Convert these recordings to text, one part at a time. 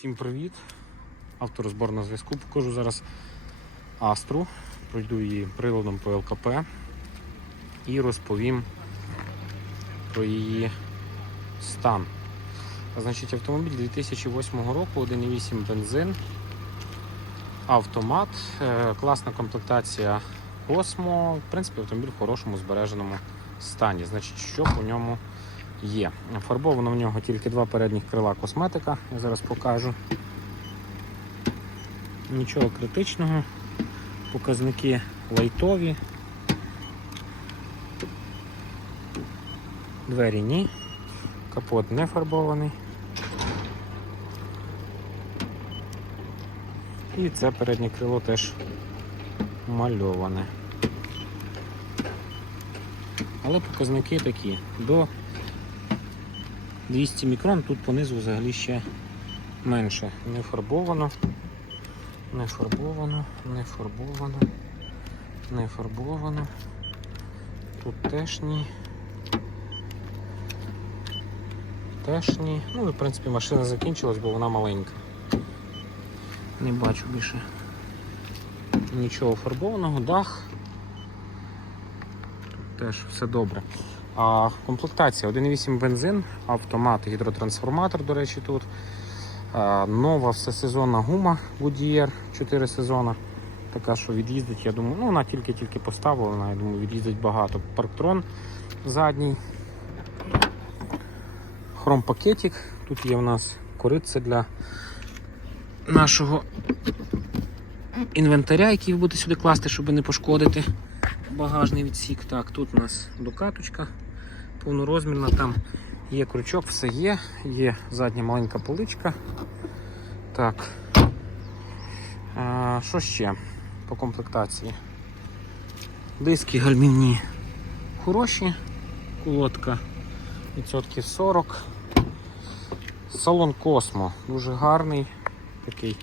Всім привіт! Авторозбор на зв'язку. Покажу зараз Астру, пройду її приладом по ЛКП і розповім про її стан. Значить, автомобіль 2008 року, 1,8 бензин, автомат, е, класна комплектація Космо. В принципі, автомобіль в хорошому збереженому стані. Значить, що по ньому є. Фарбовано в нього тільки два передніх крила косметика, я зараз покажу. Нічого критичного, показники лайтові. Двері ні, капот не фарбований. І це переднє крило теж мальоване. Але показники такі. До 200 мікрон, тут понизу взагалі ще менше. Не фарбовано, не фарбовано, не фарбовано, не фарбовано. Тут теж ні. Теж ні. Ну і в принципі машина закінчилась, бо вона маленька. Не бачу більше нічого фарбованого, дах. Тут теж все добре. А комплектація 1,8 бензин, автомат, гідротрансформатор, до речі, тут. Нова всесезонна гума Goodyear 4 сезона. Така, що від'їздить, я думаю, ну вона тільки-тільки поставлена, я думаю, від'їздить багато. Парктрон задній. Хромпакетик. Тут є у нас кориця для нашого інвентаря, який ви будете сюди класти, щоб не пошкодити багажний відсік. Так, тут у нас докаточка повнорозмірна, там є крючок, все є, є задня маленька поличка. Так. А, що ще по комплектації? Диски гальмівні хороші, колодка відсотків 40. Салон Космо дуже гарний, такий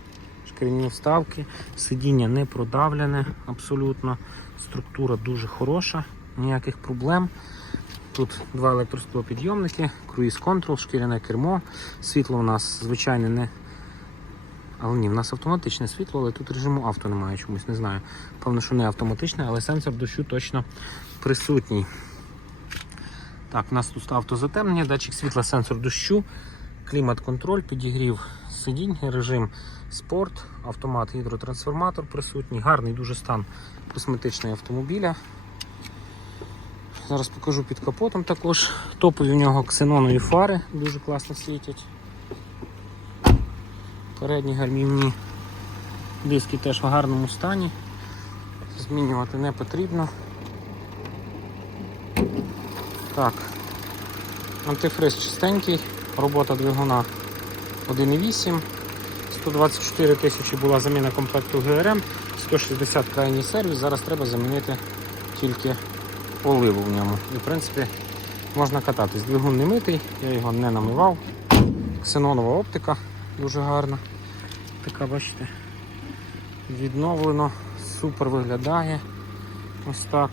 шкіряні вставки, сидіння не продавлене абсолютно, структура дуже хороша, ніяких проблем. Тут два електросклопідйомники, круїз контрол, шкіряне кермо. Світло у нас звичайне не. Але ні, в нас автоматичне світло, але тут режиму авто немає чомусь, не знаю. Певно, що не автоматичне, але сенсор дощу точно присутній. Так, у нас тут автозатемнення, датчик світла, сенсор дощу, клімат-контроль, підігрів сидінь, режим спорт, автомат, гідротрансформатор присутній, гарний дуже стан косметичний автомобіля. Зараз покажу під капотом також. Топові в нього ксенонові фари, дуже класно світять. Передні гальмівні диски теж в гарному стані. Змінювати не потрібно. Так, антифриз чистенький, робота двигуна 1,8, 124 тисячі була заміна комплекту ГРМ, 160 крайній сервіс, зараз треба замінити тільки оливу в ньому. І в принципі можна кататись. Двигун не митий, я його не намивав. Ксенонова оптика дуже гарна. Така, бачите, відновлено, супер виглядає. Ось так.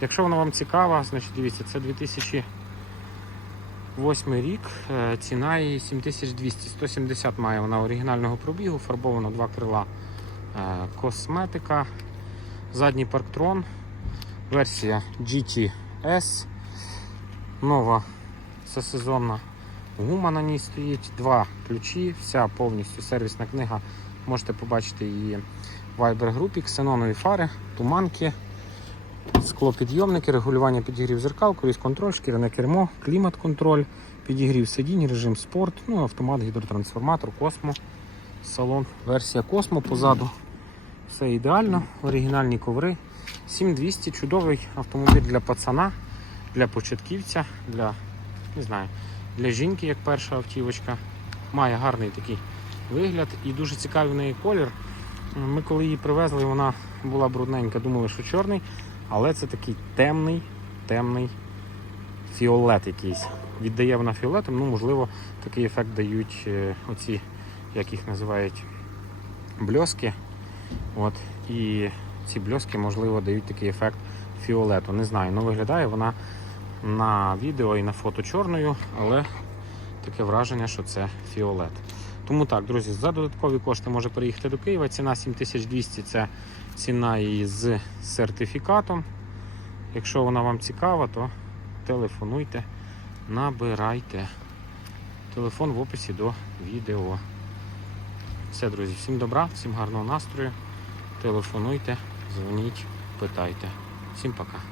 Якщо вона вам цікава, значить дивіться, це 2008 рік, е, ціна її 7200, 170 має вона оригінального пробігу, фарбовано два крила е, косметика, задній парктрон, версія GTS, нова всесезонна гума на ній стоїть, два ключі, вся повністю сервісна книга. Можете побачити її в Viber групі, ксенонові фари, туманки, склопідйомники, регулювання підігрів зеркал, круїз контроль, шкіряне кермо, клімат-контроль, підігрів сидінь, режим спорт, ну, автомат, гідротрансформатор, космо, салон, версія космо позаду. Все ідеально, оригінальні коври. 7200 чудовий автомобіль для пацана, для початківця, для не знаю, для жінки, як перша автівочка. Має гарний такий вигляд і дуже цікавий в неї колір. Ми коли її привезли, вона була брудненька, думали, що чорний, але це такий темний, темний фіолет якийсь. Віддає вона фіолетом, ну можливо, такий ефект дають е, оці, як їх називають, бльоски. От, і ці бльоски, можливо, дають такий ефект фіолету. Не знаю, ну виглядає вона на відео і на фото чорною, але таке враження, що це фіолет. Тому так, друзі, за додаткові кошти може приїхати до Києва. Ціна 7200 це ціна її з сертифікатом. Якщо вона вам цікава, то телефонуйте, набирайте. Телефон в описі до відео. Все, друзі, всім добра, всім гарного настрою. Телефонуйте, дзвоніть, питайте. Всім пока.